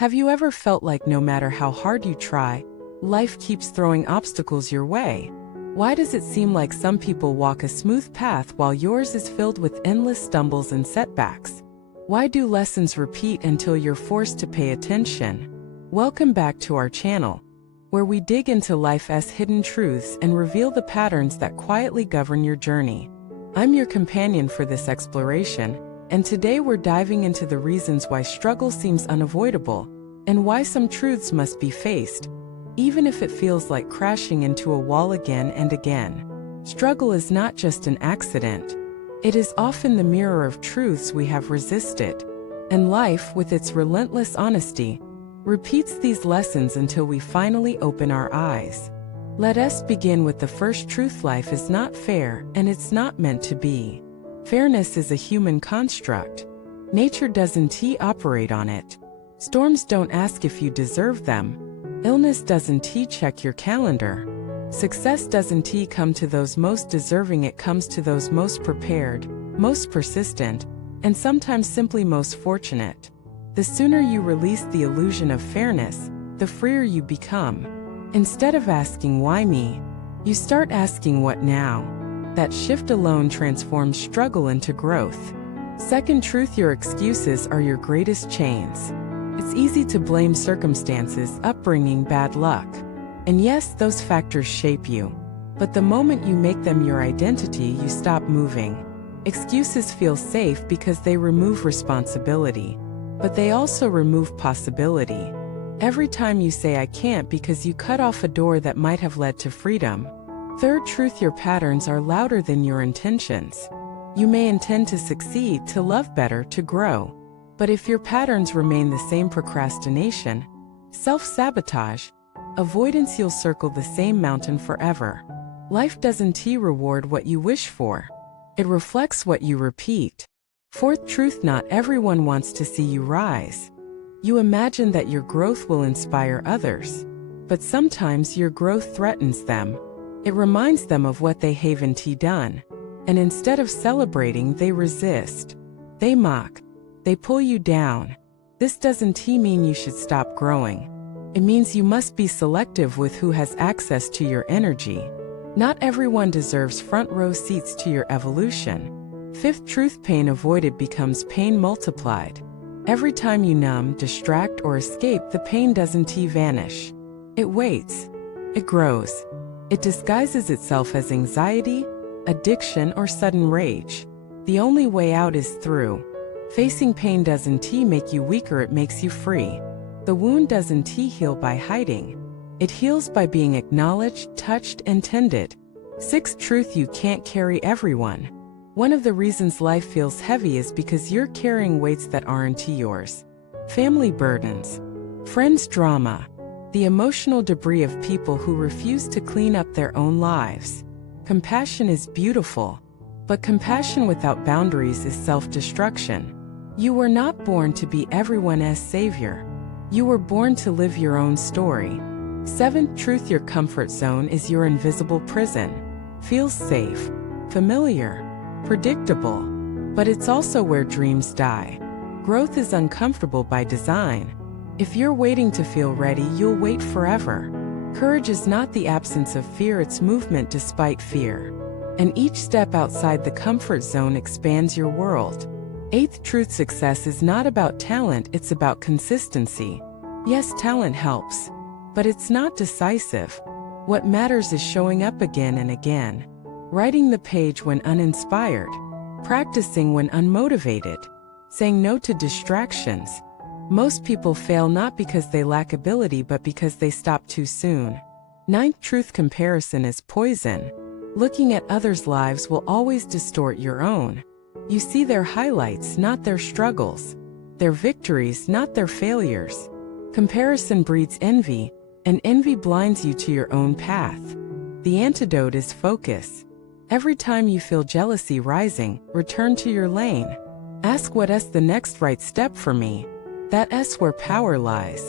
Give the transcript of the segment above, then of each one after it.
Have you ever felt like no matter how hard you try, life keeps throwing obstacles your way? Why does it seem like some people walk a smooth path while yours is filled with endless stumbles and setbacks? Why do lessons repeat until you're forced to pay attention? Welcome back to our channel, where we dig into life's hidden truths and reveal the patterns that quietly govern your journey. I'm your companion for this exploration, and today we're diving into the reasons why struggle seems unavoidable, and why some truths must be faced, even if it feels like crashing into a wall again and again. Struggle is not just an accident. It is often the mirror of truths we have resisted. And life, with its relentless honesty, repeats these lessons until we finally open our eyes. Let us begin with the first truth: life is not fair, and it's not meant to be. Fairness is a human construct. Nature doesn't operate on it. Storms don't ask if you deserve them. Illness doesn't check your calendar. Success doesn't come to those most deserving, it comes to those most prepared, most persistent, and sometimes simply most fortunate. The sooner you release the illusion of fairness, the freer you become. Instead of asking why me, you start asking what now. That shift alone transforms struggle into growth. Second truth: your excuses are your greatest chains. It's easy to blame circumstances, upbringing, bad luck. And yes, those factors shape you. But the moment you make them your identity, you stop moving. Excuses feel safe because they remove responsibility. But they also remove possibility. Every time you say "I can't," because you cut off a door that might have led to freedom. Third truth: your patterns are louder than your intentions. You may intend to succeed, to love better, to grow. But if your patterns remain the same: procrastination, self-sabotage, avoidance, you'll circle the same mountain forever. Life doesn't reward what you wish for. It reflects what you repeat. Fourth truth: not everyone wants to see you rise. You imagine that your growth will inspire others. But sometimes your growth threatens them. It reminds them of what they haven't done. And instead of celebrating, they resist. They mock. They pull you down. This doesn't mean you should stop growing. It means you must be selective with who has access to your energy. Not everyone deserves front row seats to your evolution. Fifth truth: pain avoided becomes pain multiplied. Every time you numb, distract, or escape, the pain doesn't vanish. It waits. It grows. It disguises itself as anxiety, addiction, or sudden rage. The only way out is through. Facing pain doesn't make you weaker, it makes you free. The wound doesn't heal by hiding. It heals by being acknowledged, touched, and tended. Sixth truth: you can't carry everyone. One of the reasons life feels heavy is because you're carrying weights that aren't yours. Family burdens, friends' drama, the emotional debris of people who refuse to clean up their own lives. Compassion is beautiful, but compassion without boundaries is self-destruction. You were not born to be everyone's savior. You were born to live your own story. Seventh truth: your comfort zone is your invisible prison. Feels safe, familiar, predictable. But it's also where dreams die. Growth is uncomfortable by design. If you're waiting to feel ready, you'll wait forever. Courage is not the absence of fear, it's movement despite fear. And each step outside the comfort zone expands your world. Eighth truth: success is not about talent, it's about consistency. Yes, talent helps, but it's not decisive. What matters is showing up again and again. Writing the page when uninspired. Practicing when unmotivated. Saying no to distractions. Most people fail not because they lack ability but because they stop too soon. Ninth truth: comparison is poison. Looking at others' lives will always distort your own. You see their highlights, not their struggles. Their victories, not their failures. Comparison breeds envy, and envy blinds you to your own path. The antidote is focus. Every time you feel jealousy rising, return to your lane. Ask, what's the next right step for me? That's where power lies.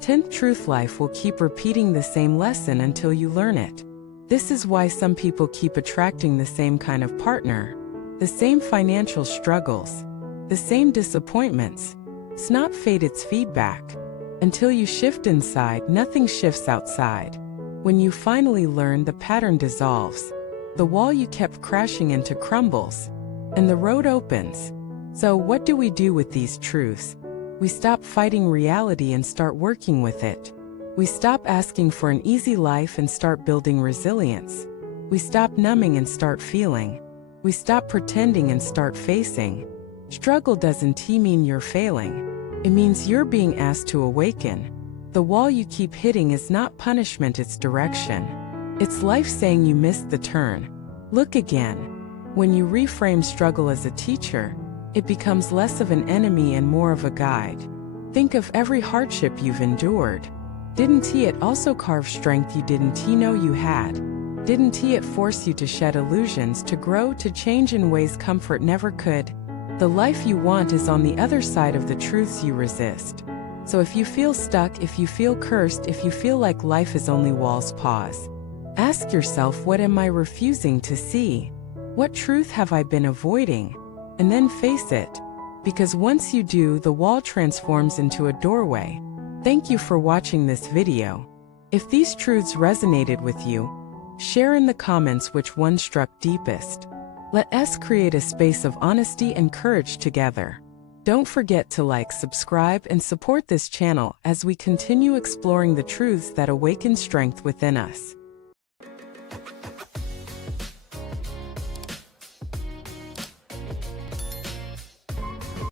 10th truth: life will keep repeating the same lesson until you learn it. This is why some people keep attracting the same kind of partner, the same financial struggles, the same disappointments. It's not fate, it's feedback. Until you shift inside, nothing shifts outside. When you finally learn, the pattern dissolves. The wall you kept crashing into crumbles, and the road opens. So what do we do with these truths? We stop fighting reality and start working with it. We stop asking for an easy life and start building resilience. We stop numbing and start feeling. We stop pretending and start facing. Struggle doesn't mean you're failing. It means you're being asked to awaken. The wall you keep hitting is not punishment, it's direction. It's life saying you missed the turn. Look again. When you reframe struggle as a teacher, it becomes less of an enemy and more of a guide. Think of every hardship you've endured. Didn't it also carve strength you didn't know you had? Didn't it force you to shed illusions, to grow, to change in ways comfort never could? The life you want is on the other side of the truths you resist. So if you feel stuck, if you feel cursed, if you feel like life is only walls, pause. Ask yourself, what am I refusing to see? What truth have I been avoiding? And then face it. Because once you do, the wall transforms into a doorway. Thank you for watching this video. If these truths resonated with you, share in the comments which one struck deepest. Let us create a space of honesty and courage together. Don't forget to like, subscribe, and support this channel as we continue exploring the truths that awaken strength within us.